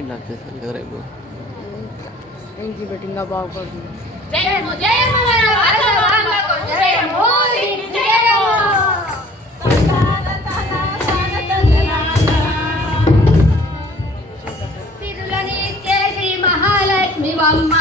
Mind lock చేస్తారు కదా రేపు ఇంటి బెట్టింగా బాగుపడుతుంది. మహాలక్ష్మి వమ్మ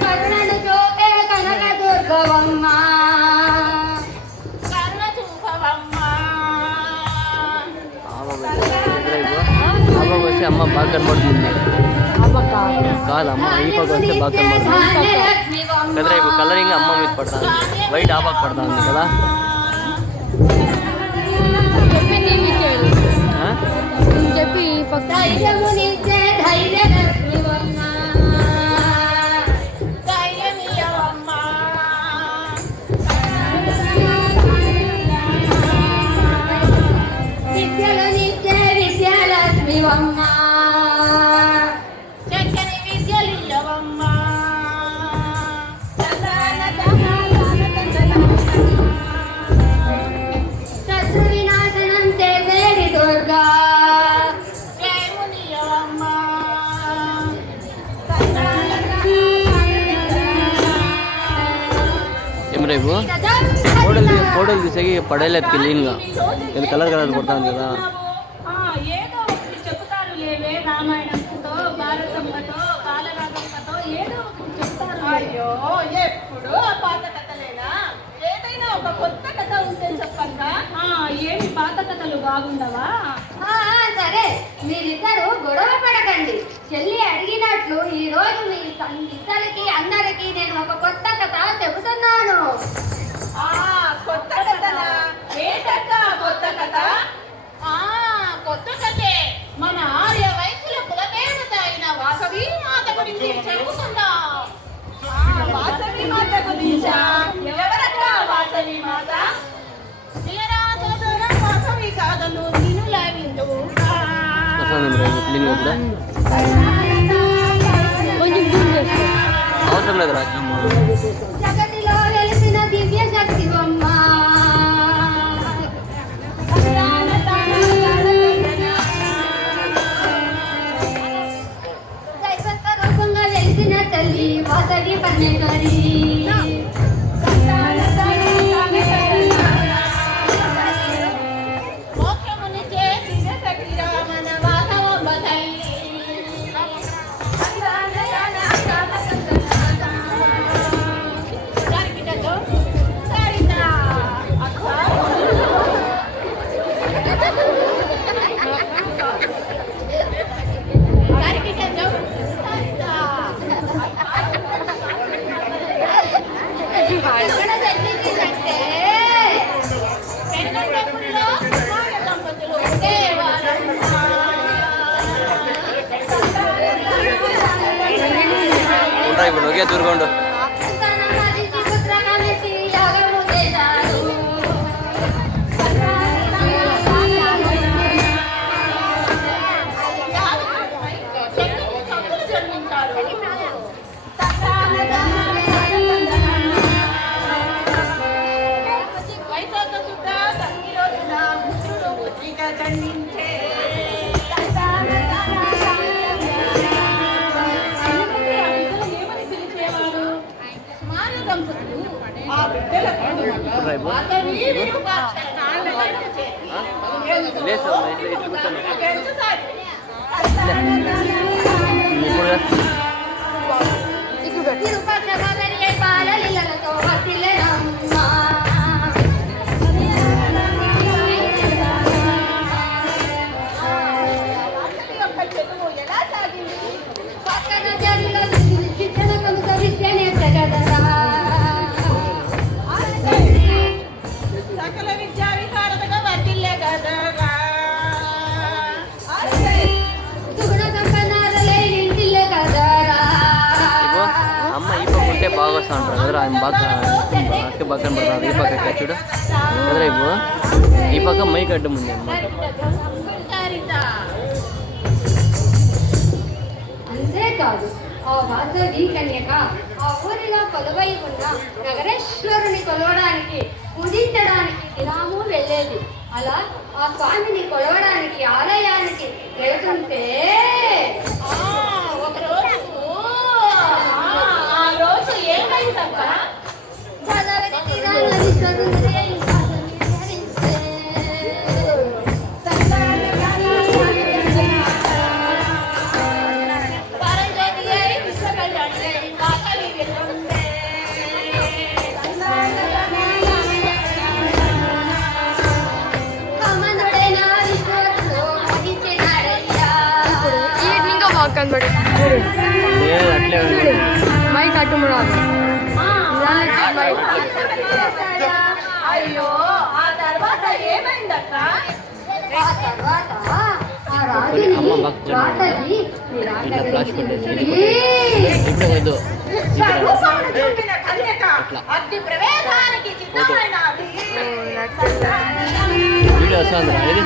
కరుణను చూపే కనక దుర్గవమ్మ వచ్చి అమ్మ బాగా కనబడుతుంది కాదమ్మ ఈ పక్క వస్తే బాగా కనబడుతుంది కదా రేపు కలరింగ్ అమ్మ మీద పడుతుంది వైట్ ఆ పక్క పడుతుంది కదా చెప్పి రేపు ఫోటోలు తీసేకి పడేలేదు క్లీన్గా ఇది కలర్ కలర్ కొడుతుంది కదా ఏదో ఒకటి చెప్తారు లేవే రామాయణంతో భారతంతో కాలరాగంతో ఏదో ఒకటి చెప్తారు. అయ్యో ఎప్పుడు ఆ పాత కథలేనా? ఏదైనా ఒక కొత్త కథ ఉంటే చెప్పంగా. ఏమి పాత కథలు బాగుండవా? సరే మీరిద్దరు గొడవ పడకండి. చెల్లి అడిగినట్లు ఈ రోజు మీ ఇద్దరికి అందరికి నేను ఒక కొత్త కథ చెబుతున్నాను. కొత్త కథనా? ఏంటక్క కొత్త కథ? కొత్త కథే. మన ఆర్య వయసుల కులదేవత అయిన వాసవి మాత గురించి చెబుతుందా? వాసవి మాత గురించా? ఎవరక్క వాసవి మాత? వాసవి కాదను నిన్నుల విందు అవసరం లేదు రాజ్యం జగతిలో వెలిసిన దివ్య శక్తి బొమ్మ దైవత్వ రూపంగా వెలిసిన తల్లి వాసవి పరమేశ్వరి ఇప్పుడు ఒకే దూరుకోండు బాగా వస్తా ఉంటారు కదా ఆయన బాగా అక్క పక్కన పడుతున్నారు ఈ పక్క చూడు కదా రేపు ఈ పక్క మైక్ అడ్డం ఉంది అన్నమాట. అంతేకాదు ఆ వాసవి కన్యక ఆ ఊరిలో కొలువై ఉన్న నగరేశ్వరుని కొలవడానికి పూజించడానికి దినాము వెళ్ళేది. అలా ఆ స్వామిని కొలవడానికి ఆలయానికి వెళుతుంటే ఆ రోజు ఏమైందక్క? గోదావరి తీరాన్ని సరుద్రే అట్లే మైక్ అటు అయ్యో, ఆ తర్వాత ఏమైందక్క? ఆ తర్వాత ఆ రాజుని వాసవి ఇట్లా ఫ్లాష్ పెట్టేసి ఇప్పుడు వద్దు స్వరూపమును చూపిన కన్యక అగ్ని ప్రవేశానికి సిద్ధమైనది. వీడియో వస్తుంది ఇది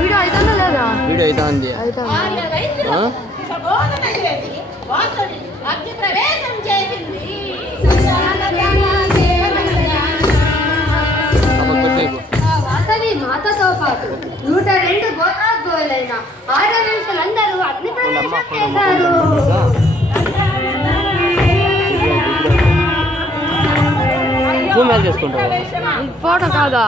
వీడియో అవుతుందా లేదా? వీడియో అవుతుంది ఆర్య వైశ్యులకు ప్రబోధన చేసి వాసవి అగ్ని ప్రవేశం చేసింది. ఆ వాసవి మాతతో పాటు 102 గోత్రోద్భవులైన ఆడవేశలందరూ అగ్ని ప్రవేశం చేశారు. జూమ్ యాడ్ చేసుకుంటావా? ఫోటో కాదా?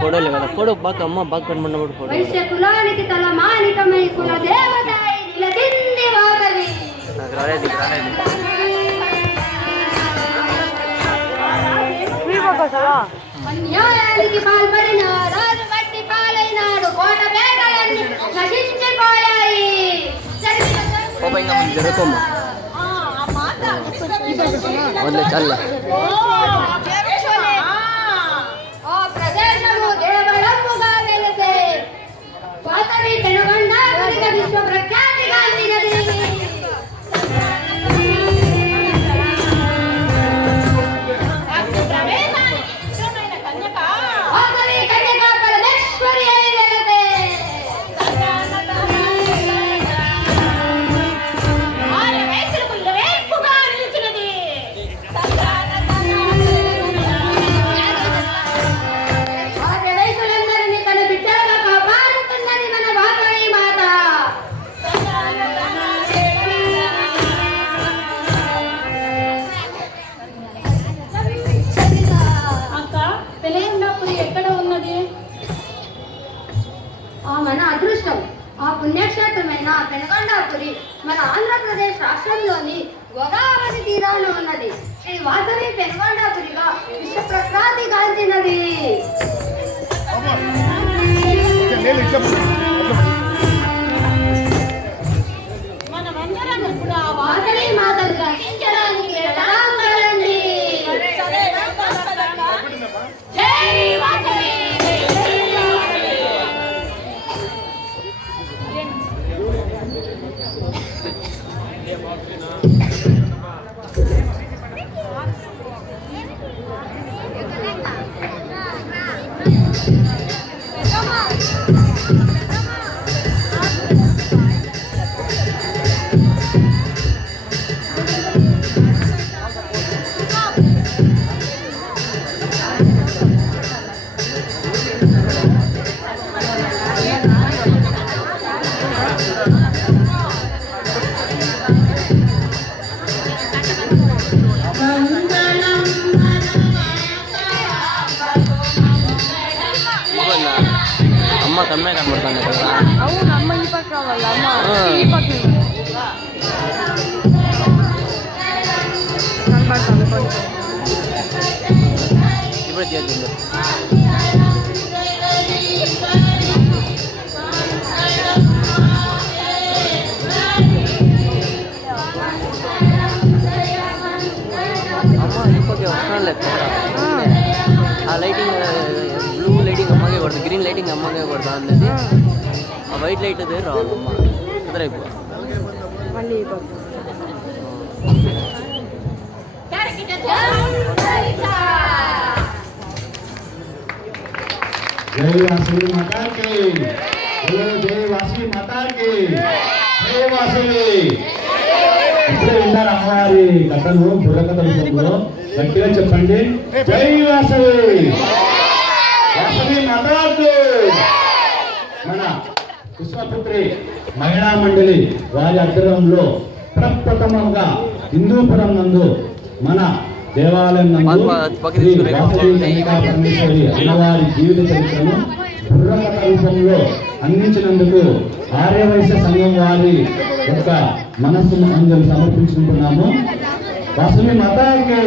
ఫోటోలే కదా, ఫోటో బాగా అమ్మ బాగా కనబడినప్పుడు ఫోటో. వైశ్య కులానికి తల మానికమై కుల దేవత నిలదింది వాసవి. నాకు రాలేదు అన్యాయానికి పాల్పడిన రాజు బట్టి పాలైనాడు. కోట పేటలన్నీ నశించిపోయాయి. ఇంకా ముందు జరుగుకోమ్మా వదిలే చల్ల. ఆ ప్రదేశము దేవళముగా వెలిసే వాసవి పెనుగొండ గుడిగా విశ్వ ప్రఖ్యాతిగాంచినది. వాసవి కన్యక పరమేశ్వరి అయి వెలిసే. ఆర్య వైశ్యులకు ఇలవేల్పుగా నిలిచినది. ఆర్యవైశ్యులందరినీ తన బిడ్డలుగా కాపాడుతున్నది మన వాసవి మాత. అక్క, పెనుగొండపురి ఎక్కడ ఉన్నది? ఆ మన అదృష్టం. ఆ పుణ్యక్షేత్రమైన పెనుగొండాపురి మన ఆంధ్రప్రదేశ్ రాష్ట్రంలోని గోదావరి తీరాన ఉన్నది. శ్రీ వాసవి పెనుగొండాపురిగా విశ్వ ప్రఖ్యాతిగాంచినది. మనమందరం ఇప్పుడు ఆ వాసవి మాతను దర్శించడానికి వెళ్దామండి. సరే, వెళ్దాం కదక్క. జై వాసవి! అమ్మ కమ్మే కనబడుతుంది కదా. అవును, అమ్మ ఈ పక్క రావాలి. అమ్మ ఈ పక్క కనబడుతుంది కొంచెం. ఇప్పుడు తీయద్దు. అమ్మ ఇంకొక వస్తున్నాను లేదు ఆ లైటింగ్ బ్లూ లైటింగ్ అమ్మగే కొడుతుంది, గ్రీన్ లైటింగ్ అమ్మగే కొడతా అనేది. ఆ వైట్ లైట్ అదే రావాలి అమ్మ కుదరైపో మళ్ళీ ఈ పక్క. जय वासवी माता की, बोलो जय वासवी माता की, जय वासवी। ఇప్పుడే విన్నారు అమ్మవారి కథను బుర్రకథ రూపంలో. గట్టిగా చెప్పండి, జై వాసవి. వాసవి మాతాకు. మన కృష్ణపుత్రి మహిళా మండలి వారి ఆధ్వర్యంలో ప్రప్రథమంగా హిందూపురం నందు మన దేవాలయం నందు శ్రీ వాసవి కన్యకా పరమేశ్వరి అమ్మవారి జీవిత చరిత్రను బుర్రకథ రూపంలో అందించినందుకు ఆర్యవైశ్య సంఘం వారి యొక్క మనస్సును అందరూ సమర్పించుకుంటున్నాము. వాసవి మాతాకి.